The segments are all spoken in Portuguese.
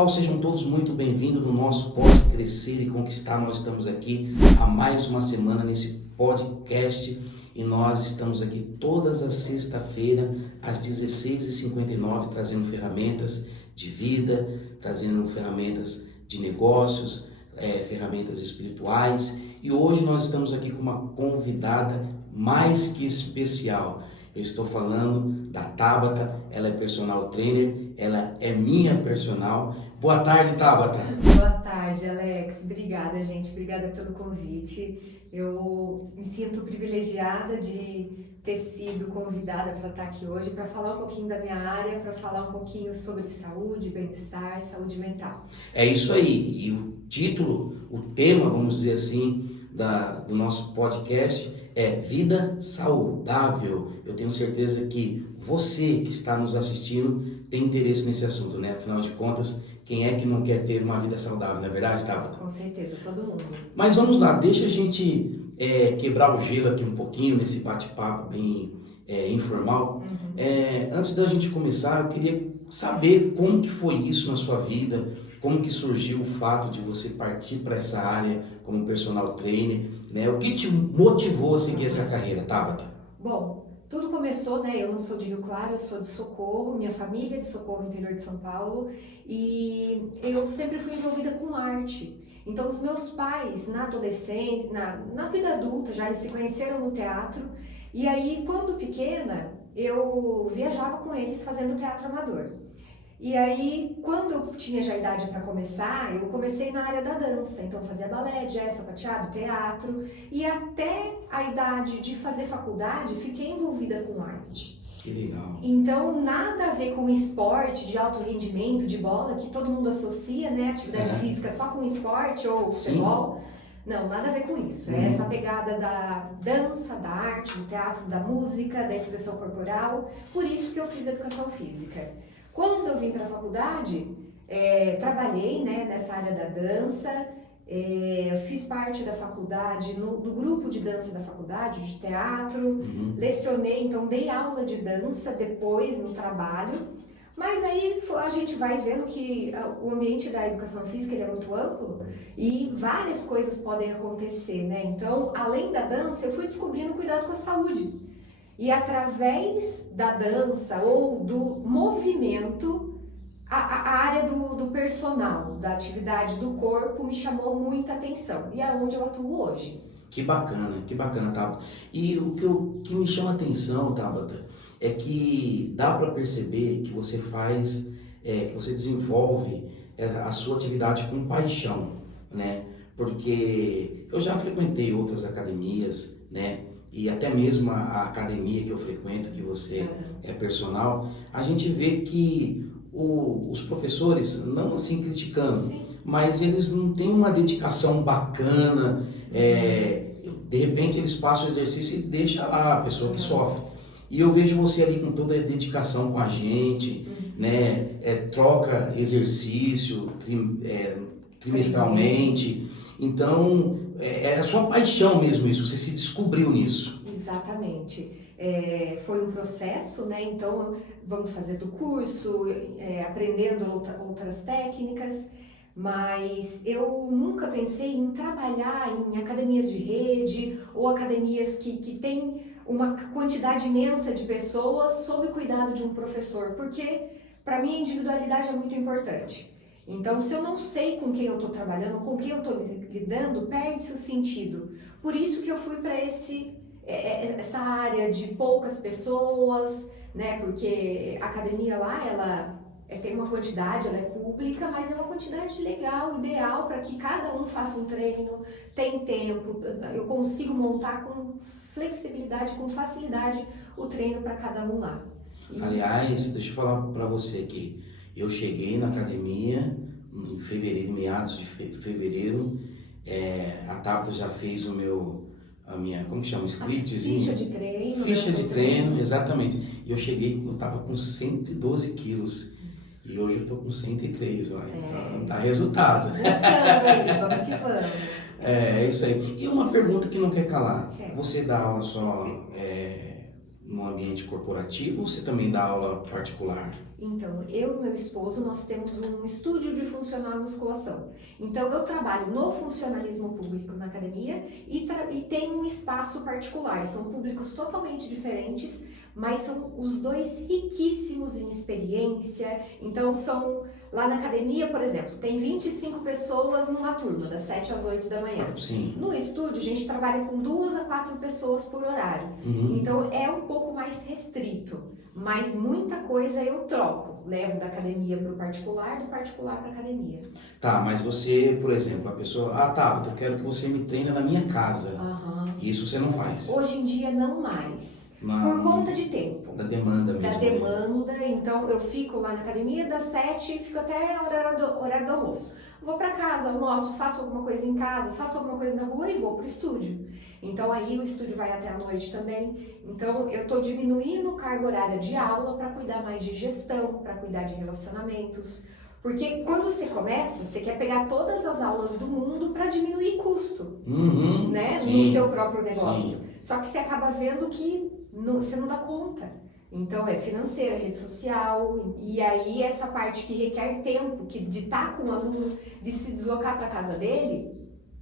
pessoal, sejam todos muito bem-vindos no nosso Pode Crescer e Conquistar. Nós estamos aqui há mais uma semana nesse podcast e nós estamos aqui todas as sexta-feiras às 16h59 trazendo ferramentas de vida, trazendo ferramentas de negócios, ferramentas espirituais. E hoje nós estamos aqui com uma convidada mais que especial. Eu estou falando da Tabata, ela é personal trainer, ela é minha personal. Boa tarde, Tabata. Boa tarde, Alex. Obrigada, gente. Obrigada pelo convite. Eu me sinto privilegiada de ter sido convidada para estar aqui hoje para falar um pouquinho da minha área, para falar um pouquinho sobre saúde, bem-estar, saúde mental. É isso aí. E o título, o tema, vamos dizer assim, do nosso podcast é Vida Saudável. Eu tenho certeza que você que está nos assistindo tem interesse nesse assunto, né? Afinal de contas, quem é que não quer ter uma vida saudável, não é verdade, Tabata? Com certeza, todo mundo. Mas vamos lá, deixa a gente quebrar o gelo aqui um pouquinho nesse bate-papo bem informal. Antes da gente começar, eu queria saber como que foi isso na sua vida, como que surgiu o fato de você partir para essa área como personal trainer, né? O que te motivou a seguir essa carreira, Tabata? Bom, tudo começou, né? Eu não sou de Rio Claro, eu sou de Socorro, minha família é de Socorro, interior de São Paulo, e eu sempre fui envolvida com arte. Então, os meus pais, na adolescência, na vida adulta, já eles se conheceram no teatro, e aí, quando pequena, eu viajava com eles fazendo teatro amador. E aí, quando eu tinha já idade para começar, eu comecei na área da dança. Então, fazia balé, jazz, sapateado, teatro. E até a idade de fazer faculdade, fiquei envolvida com arte. Que legal. Então, nada a ver com esporte de alto rendimento, de bola, que todo mundo associa, né? Atividade física só com esporte ou futebol. Não, nada a ver com isso. É essa pegada da dança, da arte, do teatro, da música, da expressão corporal. Por isso que eu fiz educação física. Quando eu vim para a faculdade, trabalhei, né, nessa área da dança, fiz parte da faculdade, do grupo de dança da faculdade, de teatro, lecionei, então dei aula de dança depois no trabalho, mas aí a gente vai vendo que o ambiente da educação física ele é muito amplo e várias coisas podem acontecer, né? Então, além da dança, eu fui descobrindo cuidado com a saúde. E através da dança ou do movimento, a área do personal, da atividade do corpo me chamou muita atenção. E é onde eu atuo hoje. Que bacana, Tabata. E o que me chama a atenção, Tabata, é que dá para perceber que você faz, que você desenvolve a sua atividade com paixão, né? Porque eu já frequentei outras academias, né? E até mesmo a academia que eu frequento, que você é personal, a gente vê que os professores, não assim criticando, mas eles não têm uma dedicação bacana, de repente eles passam o exercício e deixam lá a pessoa que sofre. E eu vejo você ali com toda a dedicação com a gente, né? Troca exercício trimestralmente. Então, é a sua paixão mesmo isso, você se descobriu nisso. Exatamente. Foi um processo, né? Então, vamos fazer do curso, aprendendo outras técnicas, mas eu nunca pensei em trabalhar em academias de rede ou academias que têm uma quantidade imensa de pessoas sob o cuidado de um professor, porque para mim a individualidade é muito importante. Então, se eu não sei com quem eu estou trabalhando, com quem eu estou lidando, perde-se o sentido. Por isso que eu fui para essa área de poucas pessoas, né? Porque a academia lá, ela tem uma quantidade, ela é pública, mas é uma quantidade legal, ideal para que cada um faça um treino, tem tempo, eu consigo montar com flexibilidade, com facilidade o treino para cada um lá. Aliás, deixa eu falar para você aqui. Eu cheguei na academia em fevereiro, meados de fevereiro. A Tabata já fez a minha, como que chama? Scriptzinho? Ficha de treino. Ficha de treino, exatamente. E eu cheguei, eu estava com 112 quilos. E hoje eu estou com 103, olha. Então dá resultado. Buscando aí, vamos que vamos. É isso aí. E uma pergunta que não quer calar. Certo. Você dá aula só no ambiente corporativo ou você também dá aula particular? Então, eu e meu esposo, nós temos um estúdio de funcional musculação. Então, eu trabalho no funcionalismo público na academia e tenho um espaço particular. São públicos totalmente diferentes, mas são os dois riquíssimos em experiência. Então, lá na academia, por exemplo, tem 25 pessoas numa turma, das 7 às 8 da manhã. Sim. No estúdio, a gente trabalha com 2 a 4 pessoas por horário. Então, é um pouco mais restrito. Mas muita coisa eu troco, levo da academia para o particular, do particular para a academia. Tá, mas você, por exemplo, a pessoa, Tabata, eu quero que você me treine na minha casa. Isso você não faz. Hoje em dia não mais, por conta de tempo. Da demanda mesmo. Da demanda, então eu fico lá na academia das 7 e fico até o horário do almoço. Vou para casa, almoço, faço alguma coisa em casa, faço alguma coisa na rua e vou pro estúdio. Então aí o estúdio vai até a noite também. Então eu tô diminuindo carga horária de aula para cuidar mais de gestão, para cuidar de relacionamentos. Porque quando você começa, você quer pegar todas as aulas do mundo para diminuir custo, né? Sim, no seu próprio negócio. sim. Só que você acaba vendo que você não dá conta. Então é financeira, rede social, e aí essa parte que requer tempo, de estar com o aluno, de se deslocar para a casa dele,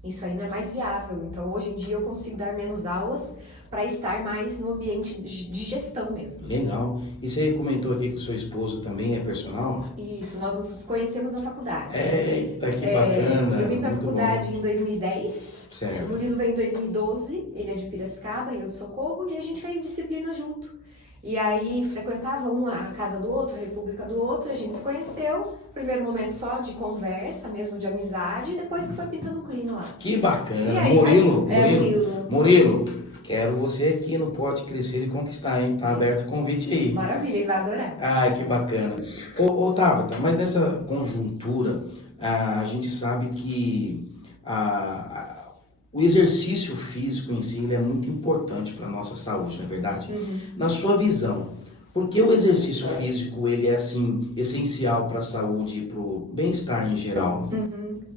isso aí não é mais viável. Então hoje em dia eu consigo dar menos aulas para estar mais no ambiente de gestão mesmo. Legal. E você comentou aqui que o seu esposo também é personal? Isso, nós nos conhecemos na faculdade. Eita, que bacana. Eu vim para a Muito faculdade bom. em 2010, Certo. o Murilo veio em 2012, ele é de Piracicaba e eu de Socorro, e a gente fez disciplina junto. E aí frequentava um a casa do outro, a república do outro, a gente se conheceu, primeiro momento só de conversa, mesmo de amizade, e depois que foi pintando o clima lá. Que bacana. E aí, Murilo, quero você aqui no Pode Crescer e Conquistar, hein? Tá aberto o convite aí. Maravilha, ele vai adorar. Ai, que bacana. Ô Tabata, mas nessa conjuntura, a gente sabe que o exercício físico em si ele é muito importante para a nossa saúde, não é verdade? Na sua visão, por que o exercício físico ele é assim essencial para a saúde e para o bem-estar em geral?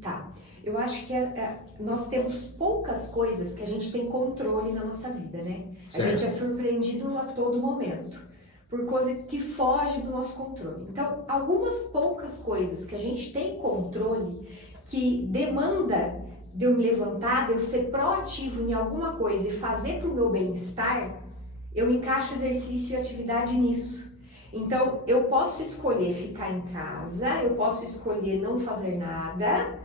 Tá. Eu acho que nós temos poucas coisas que a gente tem controle na nossa vida, né? Certo. A gente é surpreendido a todo momento por coisa que foge do nosso controle. Então, algumas poucas coisas que a gente tem controle, que demanda de eu me levantar, de eu ser proativo em alguma coisa e fazer para o meu bem-estar, eu encaixo exercício e atividade nisso. Então, eu posso escolher ficar em casa, eu posso escolher não fazer nada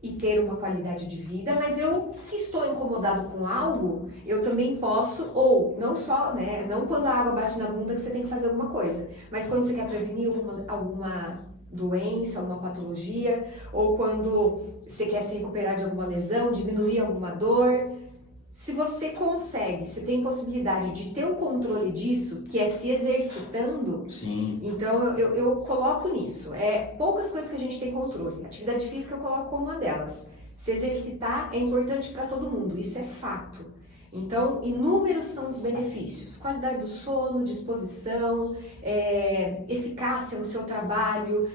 e ter uma qualidade de vida, mas se estou incomodado com algo, eu também posso, ou não só, né, não quando a água bate na bunda que você tem que fazer alguma coisa, mas quando você quer prevenir alguma doença, uma patologia, ou quando você quer se recuperar de alguma lesão, diminuir alguma dor. Se você consegue, se tem possibilidade de ter o controle disso, que é se exercitando, Sim. então eu coloco nisso. Poucas coisas que a gente tem controle. Atividade física eu coloco como uma delas. Se exercitar é importante para todo mundo, isso é fato. Então, inúmeros são os benefícios: qualidade do sono, disposição, eficácia no seu trabalho,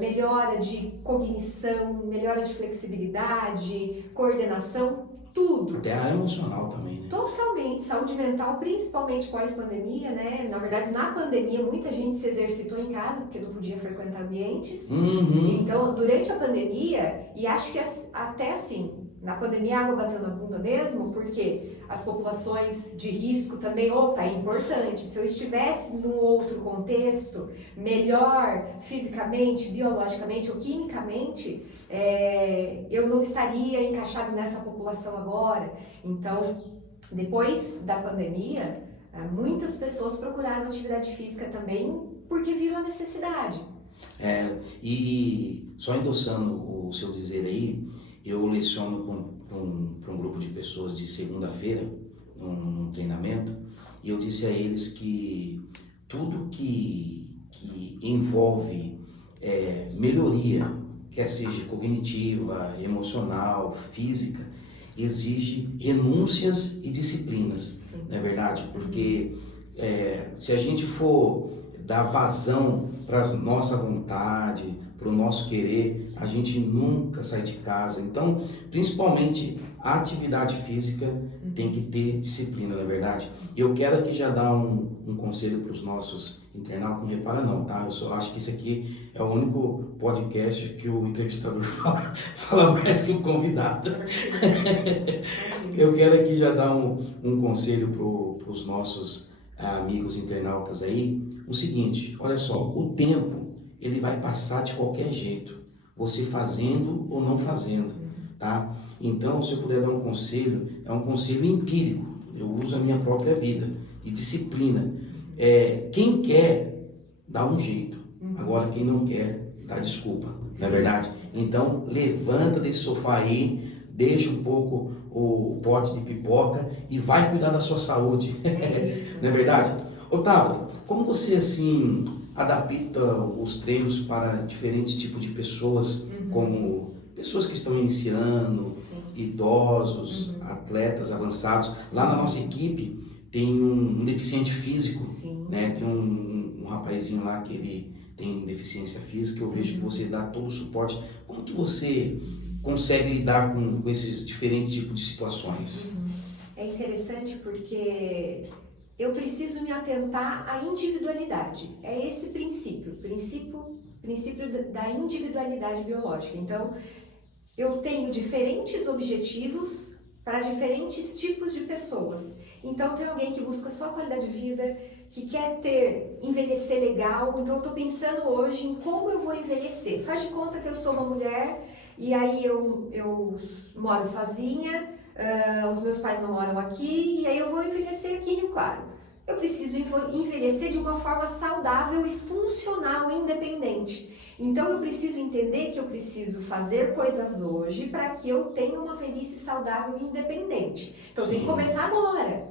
melhora de cognição, melhora de flexibilidade, coordenação, tudo. Até a área emocional também, né? Totalmente, saúde mental, principalmente pós-pandemia, né? Na verdade, na pandemia, muita gente se exercitou em casa, porque não podia frequentar ambientes. Então, durante a pandemia, e acho que até assim, na pandemia a água bateu na bunda mesmo, porque as populações de risco também, é importante. Se eu estivesse num outro contexto, melhor fisicamente, biologicamente ou quimicamente, eu não estaria encaixado nessa população agora. Então, depois da pandemia, muitas pessoas procuraram atividade física também porque viram a necessidade. E só endossando o seu dizer aí, eu leciono para um grupo de pessoas de segunda-feira, num treinamento, e eu disse a eles que tudo que envolve melhoria, quer seja cognitiva, emocional, física, exige renúncias e disciplinas, não é verdade? Porque se a gente for dar vazão para nossa vontade, para o nosso querer, a gente nunca sai de casa. Então, principalmente a atividade física tem que ter disciplina, não é verdade? E eu quero aqui já dar um conselho para os nossos internautas, não repara não, tá? Eu só acho que esse aqui é o único podcast que o entrevistador fala mais que o convidado. Eu quero aqui já dar um conselho para os nossos amigos internautas aí, o seguinte, olha só, o tempo ele vai passar de qualquer jeito, você fazendo ou não fazendo, tá? Então, se eu puder dar um conselho, é um conselho empírico, eu uso a minha própria vida, de disciplina. Quem quer, dá um jeito, agora quem não quer, dá desculpa, não é verdade? Então, levanta desse sofá aí, deixa um pouco o pote de pipoca e vai cuidar da sua saúde, não é verdade? Otávio, como você assim adapta os treinos para diferentes tipos de pessoas, como pessoas que estão iniciando, idosos, atletas avançados? Lá na nossa equipe tem um deficiente físico, né? Tem um rapazinho lá que ele tem deficiência física, eu vejo que você dá todo o suporte. Como que você consegue lidar com esses diferentes tipos de situações? É interessante porque eu preciso me atentar à individualidade. É esse princípio da individualidade biológica. Então, eu tenho diferentes objetivos para diferentes tipos de pessoas. Então, tem alguém que busca só a qualidade de vida, que quer envelhecer legal. Então, eu estou pensando hoje em como eu vou envelhecer. Faz de conta que eu sou uma mulher e aí eu moro sozinha, os meus pais não moram aqui e aí eu vou envelhecer aqui em Rio Claro. Eu preciso envelhecer de uma forma saudável e funcional e independente. Então eu preciso entender que eu preciso fazer coisas hoje para que eu tenha uma velhice saudável e independente. Então tem que começar agora,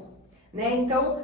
né? Então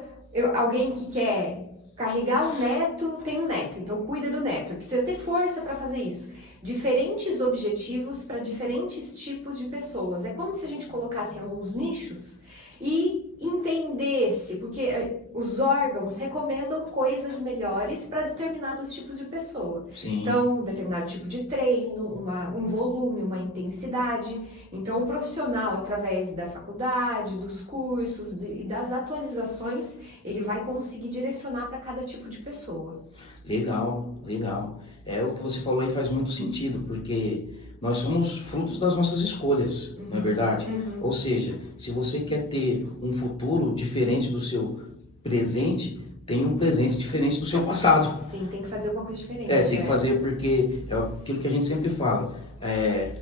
alguém que quer carregar o neto, tem um neto, então cuida do neto. Precisa ter força para fazer isso. Diferentes objetivos para diferentes tipos de pessoas. É como se a gente colocasse alguns nichos e entendesse, porque os órgãos recomendam coisas melhores para determinados tipos de pessoa. Então, um determinado tipo de treino, um volume, uma intensidade. Então, o profissional, através da faculdade, dos cursos e das atualizações, ele vai conseguir direcionar para cada tipo de pessoa. Legal. O que você falou aí faz muito sentido, porque nós somos frutos das nossas escolhas, não é verdade? Ou seja, se você quer ter um futuro diferente do seu presente, tem um presente diferente do seu passado. Sim, tem que fazer alguma coisa diferente. Tem que fazer porque é aquilo que a gente sempre fala.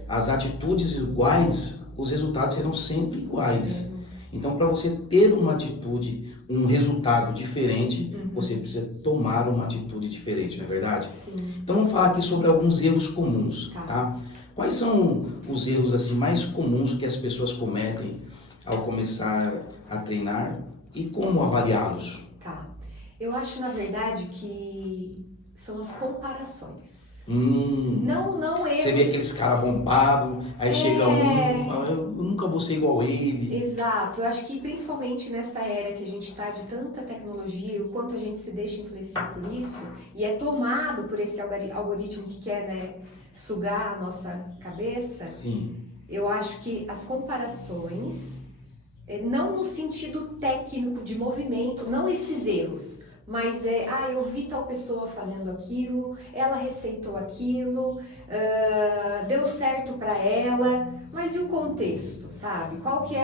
As atitudes iguais, os resultados serão sempre iguais. Então, para você ter uma atitude, um resultado diferente, você precisa tomar uma atitude diferente, não é verdade? Sim. Então, vamos falar aqui sobre alguns erros comuns, tá? Quais são os erros assim mais comuns que as pessoas cometem ao começar a treinar e como avaliá-los? Tá. Eu acho, na verdade, que são as comparações. Não erros. Você vê aqueles caras bombados, aí chega um e fala, eu nunca vou ser igual a ele. Exato. Eu acho que principalmente nessa era que a gente está de tanta tecnologia e o quanto a gente se deixa influenciar por isso e é tomado por esse algoritmo que quer, né, sugar a nossa cabeça. Sim. Eu acho que as comparações, não no sentido técnico de movimento, não esses erros, mas eu vi tal pessoa fazendo aquilo, ela receitou aquilo, deu certo para ela, mas e o contexto, sabe? Qual que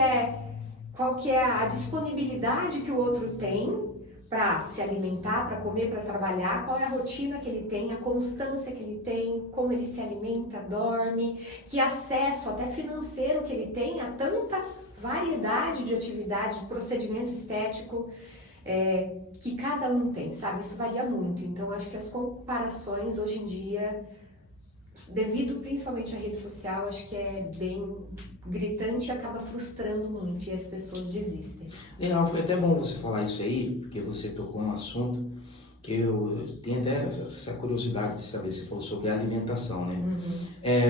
é a disponibilidade que o outro tem para se alimentar, para comer, para trabalhar, qual é a rotina que ele tem, a constância que ele tem, como ele se alimenta, dorme, que acesso até financeiro que ele tem a tanta variedade de atividade, de procedimento estético que cada um tem, sabe? Isso varia muito. Então, acho que as comparações hoje em dia, devido principalmente à rede social, acho que é bem gritante e acaba frustrando muito e as pessoas desistem. Legal, foi até bom você falar isso aí, porque você tocou um assunto que eu tenho até essa curiosidade de saber, você falou sobre a alimentação, né?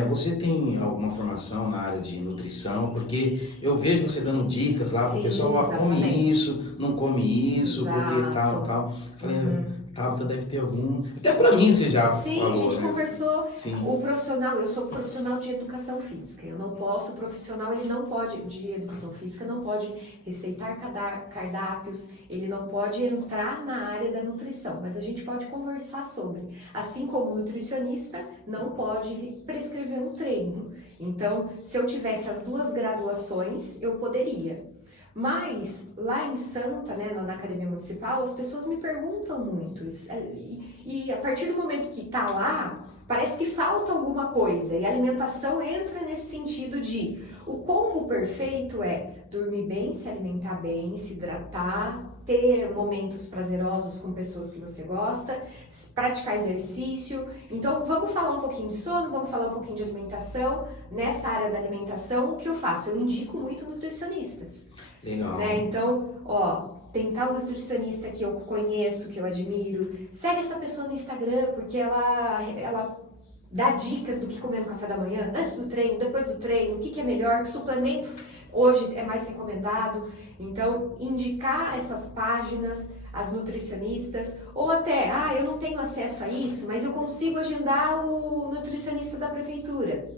Você tem alguma formação na área de nutrição? Porque eu vejo você dando dicas lá para o pessoal, come isso, não come isso, porque tal. Falei, Tabata deve ter algum... Até pra mim você já Sim, falou, a gente né? conversou. Sim. O profissional, eu sou profissional de educação física. Eu não posso, o profissional ele não pode, de educação física, não pode receitar cardápios, ele não pode entrar na área da nutrição, mas a gente pode conversar sobre. Assim como o nutricionista não pode prescrever um treino. Então, se eu tivesse as duas graduações, eu poderia. Mas lá em Santa, né, na Academia Municipal, as pessoas me perguntam muito. E a partir do momento que está lá, parece que falta alguma coisa. E a alimentação entra nesse sentido de o combo perfeito é dormir bem, se alimentar bem, se hidratar, ter momentos prazerosos com pessoas que você gosta, praticar exercício. Então, vamos falar um pouquinho de sono, vamos falar um pouquinho de alimentação. Nessa área da alimentação, o que eu faço? Eu indico muito nutricionistas. Legal. Né? Então, tem tal nutricionista que eu conheço, que eu admiro. Segue essa pessoa no Instagram, porque ela dá dicas do que comer no café da manhã, antes do treino, depois do treino, o que é melhor, que suplemento hoje é mais recomendado. Então, indicar essas páginas, as nutricionistas, ou até, eu não tenho acesso a isso, mas eu consigo agendar o nutricionista da prefeitura.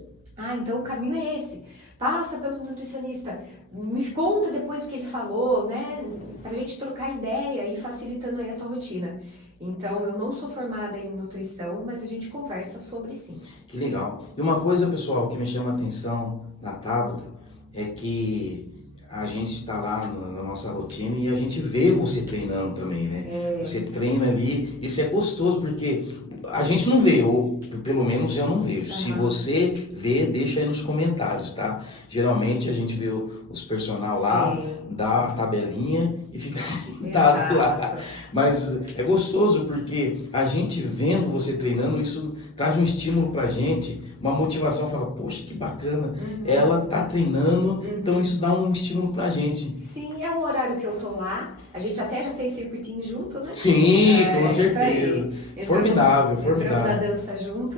Então o caminho é esse. Passa pelo nutricionista, me conta depois o que ele falou, né? Pra gente trocar ideia e facilitando aí a tua rotina. Então, eu não sou formada em nutrição, mas a gente conversa sobre sim. Que legal. E uma coisa, pessoal, que me chama a atenção na Tabata é que a gente está lá na nossa rotina e a gente vê você treinando também, né? Você treina ali, isso é gostoso porque a gente não vê, ou pelo menos eu não vejo. Se você vê, deixa aí nos comentários, tá? Geralmente a gente vê os personal lá, dá a tabelinha e fica sentado lá. Mas é gostoso porque a gente vendo você treinando, isso traz um estímulo pra gente, uma motivação, fala, poxa, que bacana, ela tá treinando, então isso dá um estímulo pra gente. Sim, é o horário que eu tô lá, a gente até já fez circuitinho junto, né? Sim, com certeza. Formidável. Entramos na dança junto.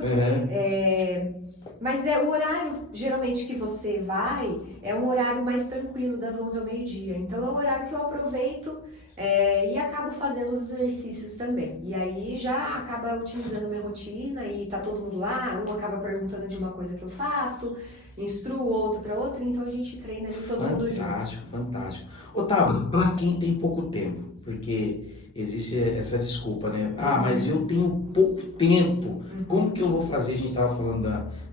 Mas o horário, geralmente, que você vai, é um horário mais tranquilo, das 11 ao meio-dia. Então, é um horário que eu aproveito e acabo fazendo os exercícios também. E aí, já acaba utilizando minha rotina e tá todo mundo lá, um acaba perguntando de uma coisa que eu faço, instruo o outro para outra, então a gente treina ali todo mundo junto. Fantástico. Otávio, para quem tem pouco tempo, porque existe essa desculpa, né? Mas eu tenho pouco tempo, como que eu vou fazer? A gente estava falando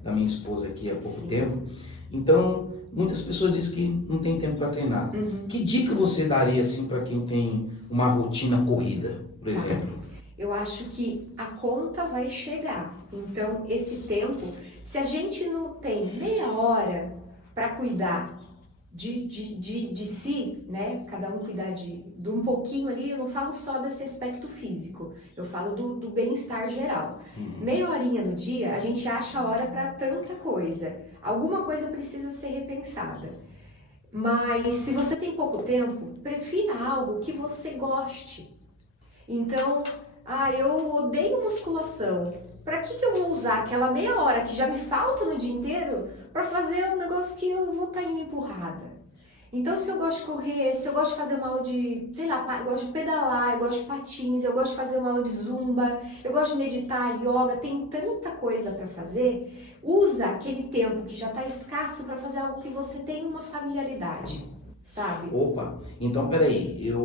da minha esposa aqui há pouco tempo, então muitas pessoas dizem que não tem tempo para treinar. Que dica você daria assim para quem tem uma rotina corrida, por exemplo? Eu acho que a conta vai chegar, então esse tempo, se a gente não tem meia hora para cuidar de si, né? Cada um cuidar de um pouquinho ali, eu não falo só desse aspecto físico, eu falo do bem-estar geral. Meia horinha no dia, a gente acha a hora para tanta coisa. Alguma coisa precisa ser repensada. Mas se você tem pouco tempo, prefira algo que você goste. Então, eu odeio musculação. Para que eu vou usar aquela meia hora que já me falta no dia inteiro para fazer um negócio que eu vou estar indo empurrada? Então, se eu gosto de correr, se eu gosto de fazer uma aula de, eu gosto de pedalar, eu gosto de patins, eu gosto de fazer uma aula de zumba, eu gosto de meditar, yoga, tem tanta coisa para fazer, usa aquele tempo que já está escasso para fazer algo que você tem uma familiaridade, sabe? Opa, então peraí, eu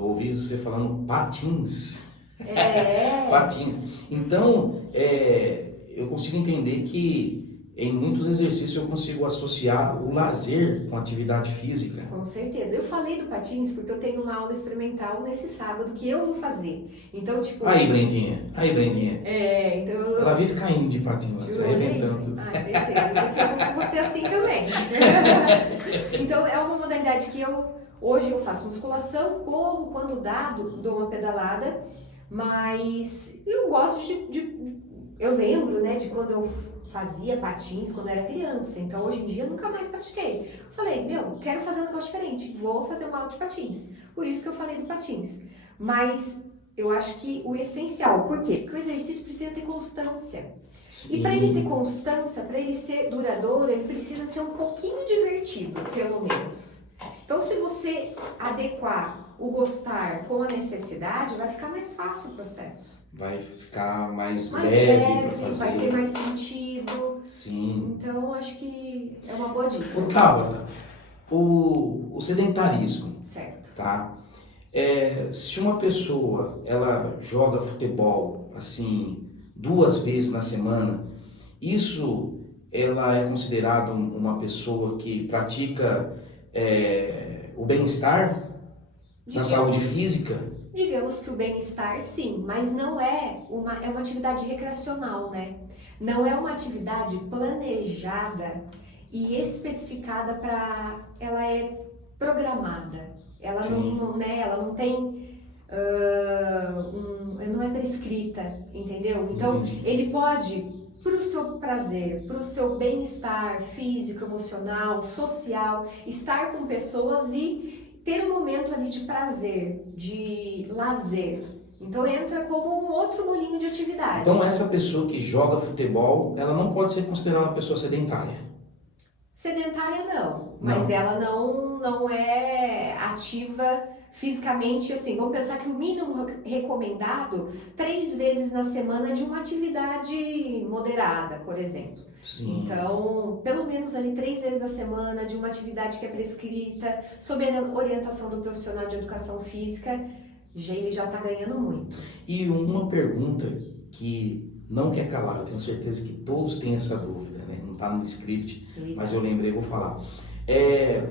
ouvi você falando patins. Patins. Então, eu consigo entender que em muitos exercícios eu consigo associar o lazer com a atividade física. Com certeza. Eu falei do patins porque eu tenho uma aula experimental nesse sábado que eu vou fazer. Então, tipo... Aí, Brendinha. Então... Ela vive caindo de patins, se arrebentando. Certeza. Porque eu vou ser assim também. Então, é uma modalidade que hoje eu faço musculação, corro, quando dá, dou uma pedalada. Mas eu gosto eu lembro, né, de quando eu fazia patins quando era criança, então hoje em dia eu nunca mais pratiquei. Falei, quero fazer um negócio diferente, vou fazer uma aula de patins. Por isso que eu falei do patins. Mas eu acho que o essencial, por quê? Porque o exercício precisa ter constância. Sim. E para ele ter constância, para ele ser duradouro, ele precisa ser um pouquinho divertido, pelo menos. Então, se você adequar o gostar com a necessidade, vai ficar mais fácil o processo. Vai ficar mais Mais leve para fazer. vai ter mais sentido. Sim. Então, acho que é uma boa dica. Ô, Tabata, o sedentarismo, Certo. tá? Se uma pessoa, ela joga futebol, assim, 2 vezes na semana, isso, ela é considerada uma pessoa que pratica o bem-estar na saúde física? Digamos que o bem-estar, sim, mas não é uma atividade recreacional, né? Não é uma atividade planejada e especificada para... Ela é programada. Ela não, né? Ela não tem... não é prescrita, entendeu? Então, Entendi. ele pode, para o seu prazer, para o seu bem-estar físico, emocional, social, estar com pessoas e ter um momento ali de prazer, de lazer. Então entra como um outro molinho de atividade. Então essa pessoa que joga futebol, ela não pode ser considerada uma pessoa sedentária? Sedentária não, mas ela não é ativa fisicamente, assim, vamos pensar que o mínimo recomendado 3 vezes na semana de uma atividade moderada, por exemplo. Sim. Então, pelo menos ali 3 vezes na semana de uma atividade que é prescrita, sob a orientação do profissional de educação física, ele já está ganhando muito. E uma pergunta que não quer calar, eu tenho certeza que todos têm essa dúvida, né? Não está no script, mas eu lembrei, vou falar.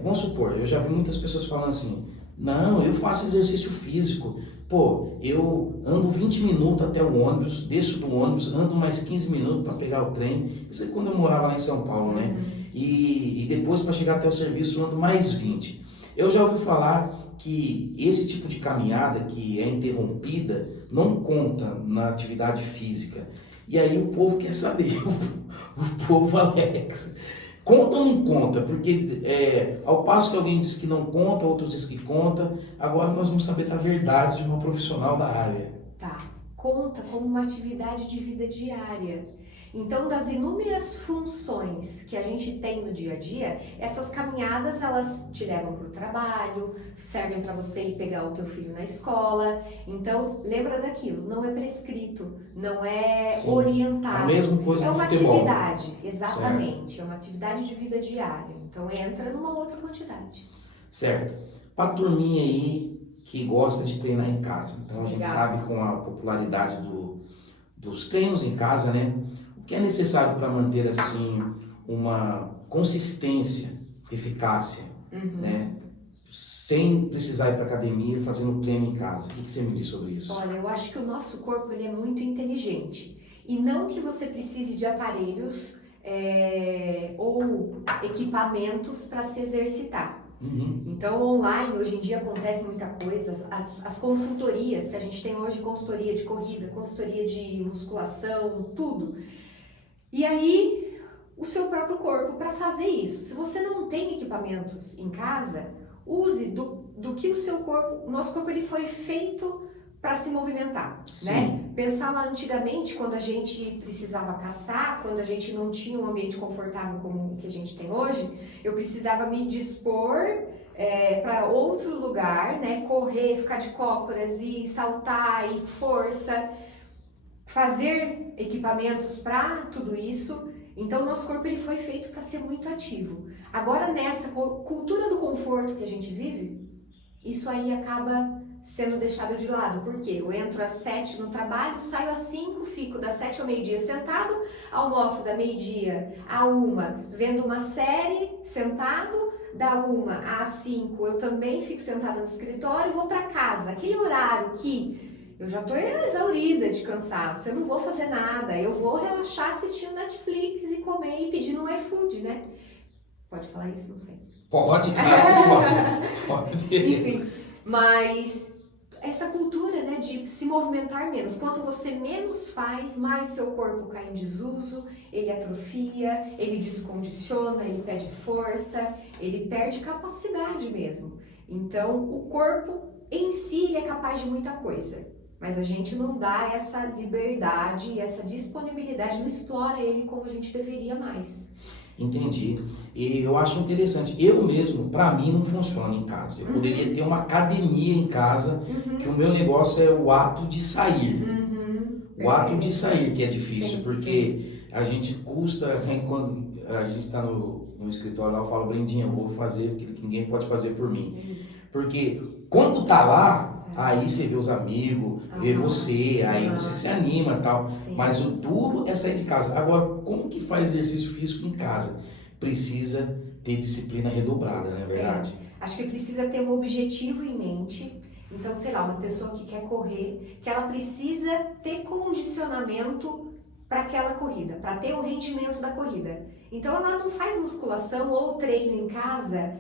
Vamos supor, eu já vi muitas pessoas falando assim, não, eu faço exercício físico, pô, eu ando 20 minutos até o ônibus, desço do ônibus, ando mais 15 minutos para pegar o trem, isso é quando eu morava lá em São Paulo, né? E depois para chegar até o serviço eu ando mais 20. Eu já ouvi falar que esse tipo de caminhada que é interrompida não conta na atividade física. E aí o povo quer saber, o povo Alex, conta ou não conta? Porque ao passo que alguém diz que não conta, outros diz que conta, agora nós vamos saber da verdade de uma profissional da área. Tá, conta como uma atividade de vida diária. Então, das inúmeras funções que a gente tem no dia a dia, essas caminhadas, elas te levam para o trabalho, servem para você ir pegar o teu filho na escola. Então, lembra daquilo, não é prescrito, não é Sim, orientado. a mesma coisa é no uma futebol. atividade, exatamente, certo. É uma atividade de vida diária. Então, entra numa outra quantidade. Certo. Para a turminha aí que gosta de treinar em casa. Então, a gente sabe com a popularidade dos treinos em casa, né? O que é necessário para manter, assim, uma consistência, eficácia, né? Sem precisar ir para academia, fazendo treino em casa. O que você me diz sobre isso? Olha, eu acho que o nosso corpo ele é muito inteligente. E não que você precise de aparelhos ou equipamentos para se exercitar. Então, online, hoje em dia acontece muita coisa, as consultorias, que a gente tem hoje consultoria de corrida, consultoria de musculação, tudo. E aí, o seu próprio corpo para fazer isso. Se você não tem equipamentos em casa, use do que o seu corpo, o nosso corpo ele foi feito para se movimentar, né? Pensar lá antigamente, quando a gente precisava caçar, quando a gente não tinha um ambiente confortável como o que a gente tem hoje, eu precisava me dispor para outro lugar, né? Correr, ficar de cócoras e saltar e força, fazer equipamentos para tudo isso. Então, o nosso corpo ele foi feito para ser muito ativo. Agora, nessa cultura do conforto que a gente vive, isso aí acaba sendo deixado de lado. Por quê? Eu entro às 7 no trabalho, saio às 5, fico das 7 ao meio-dia sentado, almoço da meio-dia à 1, vendo uma série, sentado, da 1 às 5 eu também fico sentada no escritório, vou para casa. Aquele horário que eu já estou exaurida de cansaço, eu não vou fazer nada, eu vou relaxar assistindo Netflix e comer e pedir no iFood, né? Pode falar isso? Não sei. Pode, claro, pode. Enfim, mas essa cultura, né, de se movimentar menos. Quanto você menos faz, mais seu corpo cai em desuso, ele atrofia, ele descondiciona, ele perde força, ele perde capacidade mesmo. Então, o corpo em si ele é capaz de muita coisa, mas a gente não dá essa liberdade, essa disponibilidade, não explora ele como a gente deveria mais. Entendi. E eu acho interessante. Eu mesmo, para mim, não funciona em casa. Eu poderia ter uma academia em casa, que o meu negócio é o ato de sair. O ato de sair que é difícil, Sim, porque a gente custa, quando a gente está no escritório lá, eu falo, Brendinha, eu vou fazer aquilo que ninguém pode fazer por mim. Isso. Porque quando tá lá, aí você vê os amigos, vê você, aí você se anima e tal. Sim. Mas o duro é sair de casa. Agora, como que faz exercício físico em casa? Precisa ter disciplina redobrada, não é verdade? Acho que precisa ter um objetivo em mente. Então, sei lá, uma pessoa que quer correr, que ela precisa ter condicionamento para aquela corrida, para ter o rendimento da corrida. Então, ela não faz musculação ou treino em casa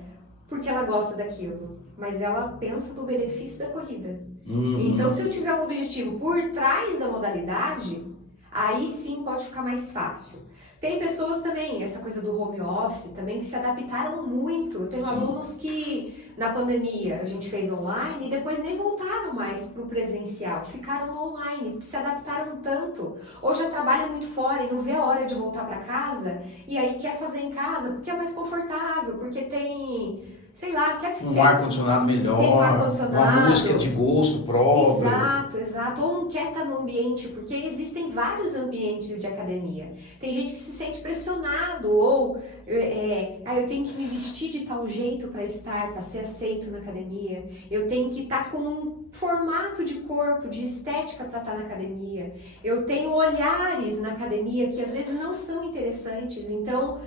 porque ela gosta daquilo, mas ela pensa no benefício da corrida. Então, se eu tiver um objetivo por trás da modalidade, aí sim pode ficar mais fácil. Tem pessoas também, essa coisa do home office também, que se adaptaram muito. Eu tenho alunos que na pandemia a gente fez online e depois nem voltaram mais para o presencial, ficaram no online, porque se adaptaram tanto. Ou já trabalham muito fora e não vê a hora de voltar para casa e aí quer fazer em casa porque é mais confortável, porque tem, sei lá, quer ficar. Um ar-condicionado melhor, tem um ar-condicionado, uma música de gosto próprio. Exato. Ou não quer estar no ambiente, porque existem vários ambientes de academia. Tem gente que se sente pressionado, ou eu tenho que me vestir de tal jeito para estar, para ser aceito na academia. Eu tenho que estar com um formato de corpo, de estética para estar na academia. Eu tenho olhares na academia que às vezes não são interessantes. Então,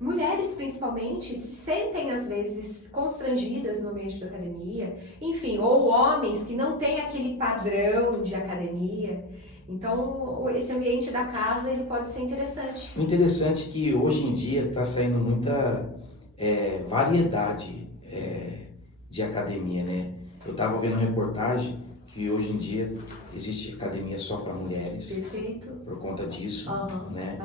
mulheres principalmente se sentem às vezes constrangidas no ambiente da academia, enfim, ou homens que não têm aquele padrão de academia. Então, esse ambiente da casa ele pode ser interessante. O interessante é que hoje em dia está saindo muita variedade de academia, né? Eu estava vendo reportagem que hoje em dia existe academia só para mulheres. Perfeito. Por conta disso, né?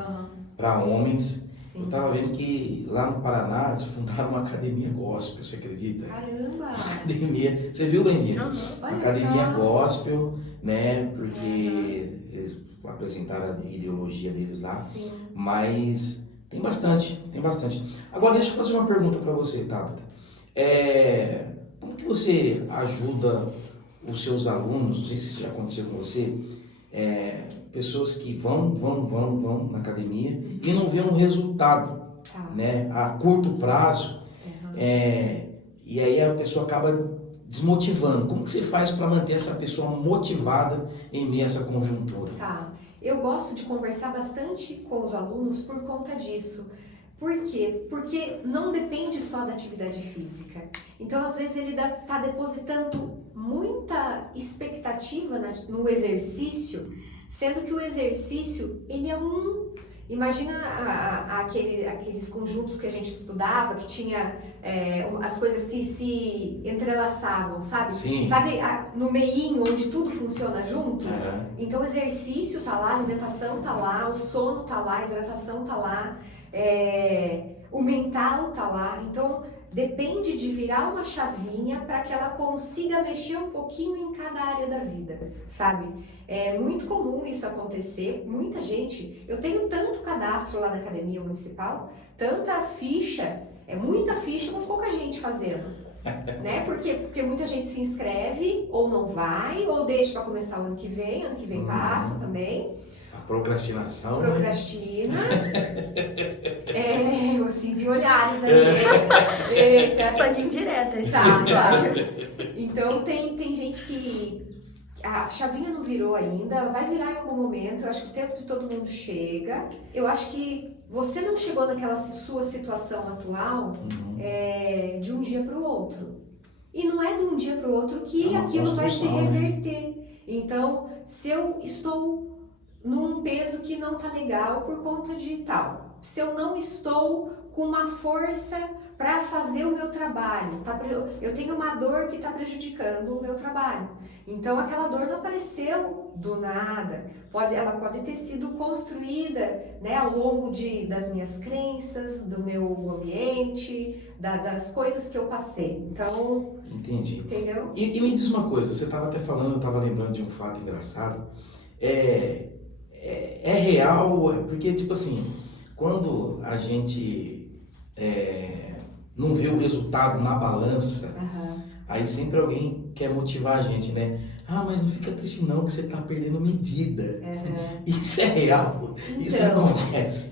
Para homens. Sim. Eu estava vendo que lá no Paraná eles fundaram uma academia gospel, você acredita? Caramba! Academia, você viu, Brendinha? Olha Academia só. gospel, né? Porque eles apresentaram a ideologia deles lá. Sim. Mas tem bastante. Agora deixa eu fazer uma pergunta para você, Tabata. Como que você ajuda os seus alunos, não sei se isso já aconteceu com você, pessoas que vão na academia e não vê um resultado, né, a curto prazo, e aí a pessoa acaba desmotivando. Como que você faz para manter essa pessoa motivada em meio a essa conjuntura? Eu gosto de conversar bastante com os alunos por conta disso. Por quê? Porque não depende só da atividade física. Então, às vezes, ele está depositando muita expectativa no exercício, sendo que o exercício, ele é Imagina aqueles conjuntos que a gente estudava, que tinha as coisas que se entrelaçavam, sabe? Sim. Sabe no meinho, onde tudo funciona junto? Então, o exercício tá lá, a alimentação tá lá, o sono tá lá, a hidratação tá lá, o mental tá lá. Então, depende de virar uma chavinha para que ela consiga mexer um pouquinho em cada área da vida, sabe? É muito comum isso acontecer, muita gente, eu tenho tanto cadastro lá na academia municipal, tanta ficha, muita ficha com pouca gente fazendo, né? Porque muita gente se inscreve, ou não vai, ou deixa para começar o ano que vem passa também. A procrastinação. Procrastina. Eu assim, vi olhares aí. Eita. Tô de indireta, Sabe? Então tem gente que a chavinha não virou ainda, vai virar em algum momento. Eu acho que o tempo de todo mundo chega. Eu acho que você não chegou naquela sua situação atual de um dia para o outro. E não é de um dia para o outro que aquilo vai se reverter. Né? Então, se eu estou num peso que não tá legal por conta de tal, se eu não estou com uma força para fazer o meu trabalho, eu tenho uma dor que está prejudicando o meu trabalho. Então aquela dor não apareceu do nada, ela pode ter sido construída, né, ao longo das minhas crenças, do meu ambiente, das coisas que eu passei. Então, entendi. Entendeu? E me diz uma coisa, você estava até falando, eu estava lembrando de um fato engraçado, é real, porque tipo assim, quando a gente não vê o resultado na balança, aí sempre alguém quer motivar a gente, né? Ah, mas não fica triste não, que você tá perdendo medida. Isso é real, isso Então, acontece.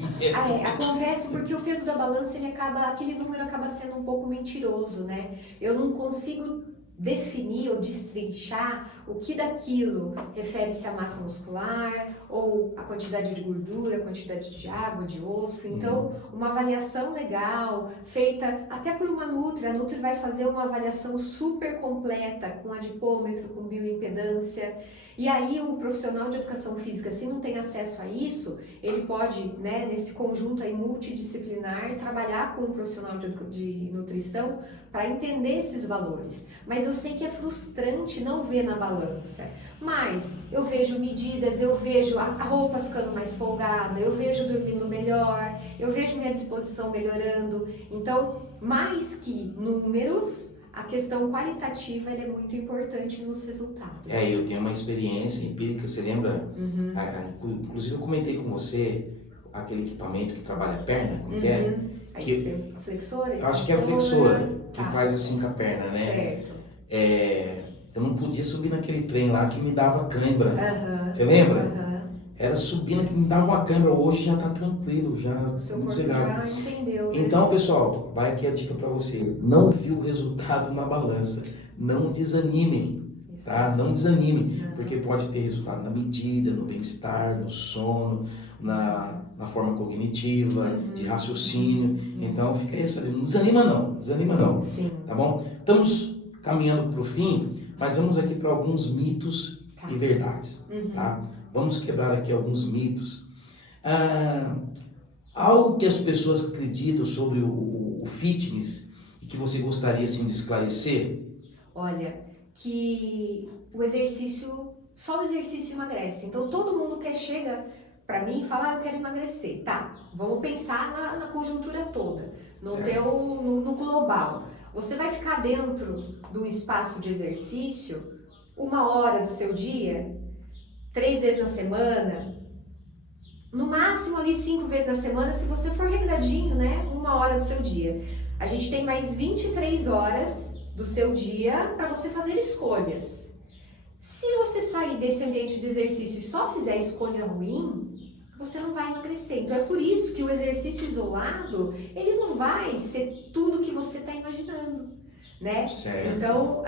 acontece porque o peso da balança, aquele número acaba sendo um pouco mentiroso, né? Eu não consigo definir ou destrinchar o que daquilo refere-se à massa muscular ou à quantidade de gordura, a quantidade de água, de osso. Então, uma avaliação legal, feita até por uma Nutri, a Nutri vai fazer uma avaliação super completa, com adipômetro, com bioimpedância. E aí o profissional de educação física, se não tem acesso a isso, ele pode, né, nesse conjunto aí multidisciplinar, trabalhar com um profissional de nutrição para entender esses valores. Mas eu sei que é frustrante não ver na balança. Mas eu vejo medidas, eu vejo a roupa ficando mais folgada, eu vejo dormindo melhor, eu vejo minha disposição melhorando. Então, mais que números, a questão qualitativa ela é muito importante nos resultados. Eu tenho uma experiência empírica, você lembra? Inclusive eu comentei com você aquele equipamento que trabalha a perna, como que é? Aí você tem a flexora, acho que é a flexora que faz assim com a perna, né? Certo. Eu não podia subir naquele trem lá que me dava cãibra. Você lembra? Era subindo que me dava uma cãibra. Hoje já tá tranquilo, já seu corpo já entendeu, né? Então, pessoal, vai aqui a dica para você. Não viu o resultado na balança. Não desanimem, tá? Não desanimem, porque pode ter resultado na medida, no bem-estar, no sono, na forma cognitiva, de raciocínio. Então, fica aí essa. Não desanima não. Sim. Tá bom? Estamos caminhando para o fim, mas vamos aqui para alguns mitos e verdades, tá? Vamos quebrar aqui alguns mitos. Algo que as pessoas acreditam sobre o fitness e que você gostaria assim, de esclarecer? Olha, que o exercício, só o exercício emagrece. Então todo mundo que chega para mim e fala, eu quero emagrecer. Tá, vamos pensar na conjuntura toda, no global. Você vai ficar dentro do espaço de exercício 1 hora do seu dia, 3 vezes na semana, no máximo ali 5 vezes na semana, se você for regradinho, né? 1 hora do seu dia. A gente tem mais 23 horas do seu dia para você fazer escolhas. Se você sair desse ambiente de exercício e só fizer escolha ruim, você não vai emagrecer. Então é por isso que o exercício isolado, ele não vai ser tudo que você está imaginando, né? Certo. Então,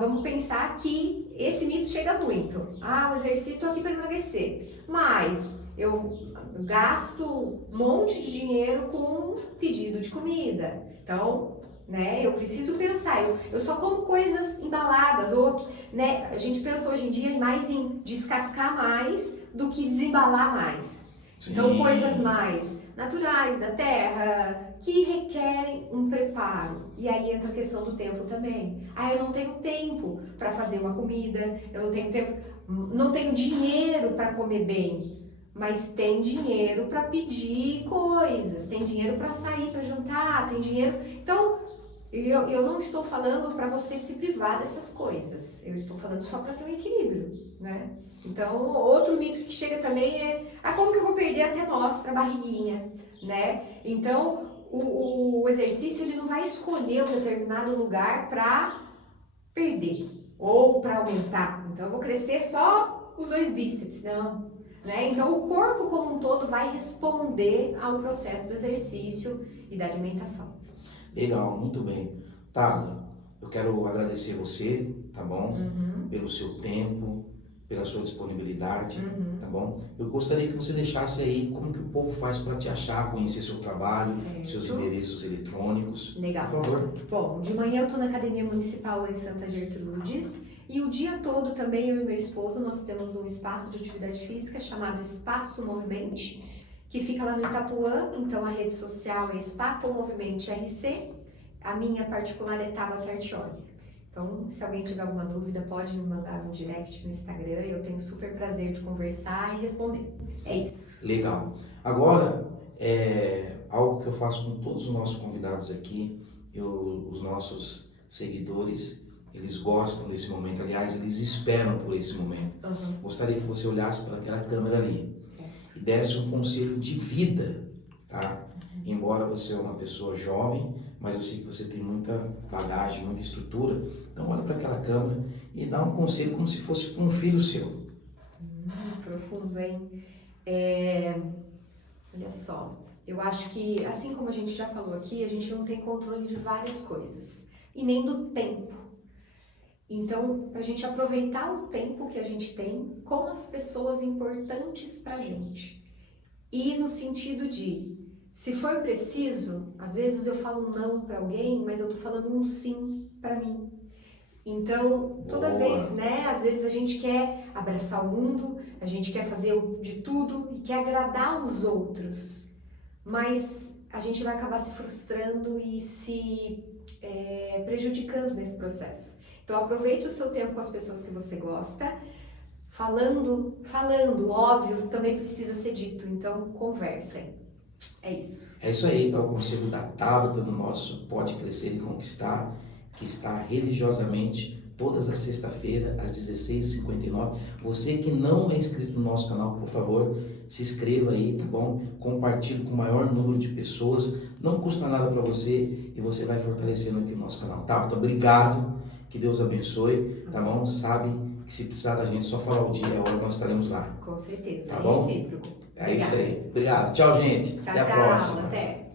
vamos pensar que esse mito chega muito. O exercício, estou aqui para emagrecer. Mas eu gasto um monte de dinheiro com pedido de comida. Então, né, eu preciso pensar, eu só como coisas embaladas, ou, né, a gente pensa hoje em dia mais em descascar mais do que desembalar mais. Sim. Então, coisas mais naturais, da terra, que requerem um preparo. E aí entra a questão do tempo também. Eu não tenho tempo para fazer uma comida, eu não tenho tempo, não tenho dinheiro para comer bem. Mas tem dinheiro para pedir coisas, tem dinheiro para sair, para jantar, tem dinheiro. Então, eu não estou falando para você se privar dessas coisas, eu estou falando só para ter um equilíbrio, né? Então, outro mito que chega também é, como que eu vou perder? Até mostra a barriguinha, né? Então, o exercício, ele não vai escolher um determinado lugar para perder ou para aumentar. Então, eu vou crescer só os 2 bíceps, não. Né? Então, o corpo como um todo vai responder ao processo do exercício e da alimentação. Legal, muito bem. Tabata, eu quero agradecer você, tá bom? Pelo seu tempo, pela sua disponibilidade, tá bom? Eu gostaria que você deixasse aí como que o povo faz para te achar, conhecer seu trabalho, seus endereços eletrônicos. Legal. Por favor. Bom, de manhã eu estou na Academia Municipal lá em Santa Gertrudes. E o dia todo também, eu e meu esposo, nós temos um espaço de atividade física chamado Espaço Movimente, que fica lá no Itapuã. Então a rede social é Espaço Movimente RC, a minha particular é Tabata Artioli. Então, se alguém tiver alguma dúvida, pode me mandar no direct no Instagram, eu tenho super prazer de conversar e responder. É isso. Legal. Agora, algo que eu faço com todos os nossos convidados aqui, os nossos seguidores, eles gostam desse momento, aliás, eles esperam por esse momento. Gostaria que você olhasse para aquela câmera ali e desse um conselho de vida, tá? agora você é uma pessoa jovem, mas eu sei que você tem muita bagagem, muita estrutura. Então olha para aquela câmera e dá um conselho como se fosse com um filho seu. Profundo, hein? Olha só, eu acho que, assim como a gente já falou aqui, a gente não tem controle de várias coisas, e nem do tempo. Então, para a gente aproveitar o tempo que a gente tem com as pessoas importantes para a gente. E no sentido de, se for preciso, às vezes eu falo um não para alguém, mas eu tô falando um sim para mim. Então, toda vez, né, às vezes a gente quer abraçar o mundo, a gente quer fazer de tudo e quer agradar os outros, mas a gente vai acabar se frustrando e se prejudicando nesse processo. Então, aproveite o seu tempo com as pessoas que você gosta, falando, óbvio, também precisa ser dito, então conversem. É isso. É isso aí, então o conselho da Tabata no nosso Pode Crescer e Conquistar, que está religiosamente todas as sexta-feiras às 16h59. Você que não é inscrito no nosso canal, por favor, se inscreva aí, tá bom? Compartilhe com o maior número de pessoas, não custa nada para você e você vai fortalecendo aqui o nosso canal. Tabata, obrigado, que Deus abençoe, tá bom? Sabe que se precisar da gente, só falar o dia e a hora, nós estaremos lá. Com certeza, tá bom? recíproco. É isso aí. Obrigado. Tchau, gente. Tchau, Até a tchau. próxima. Até.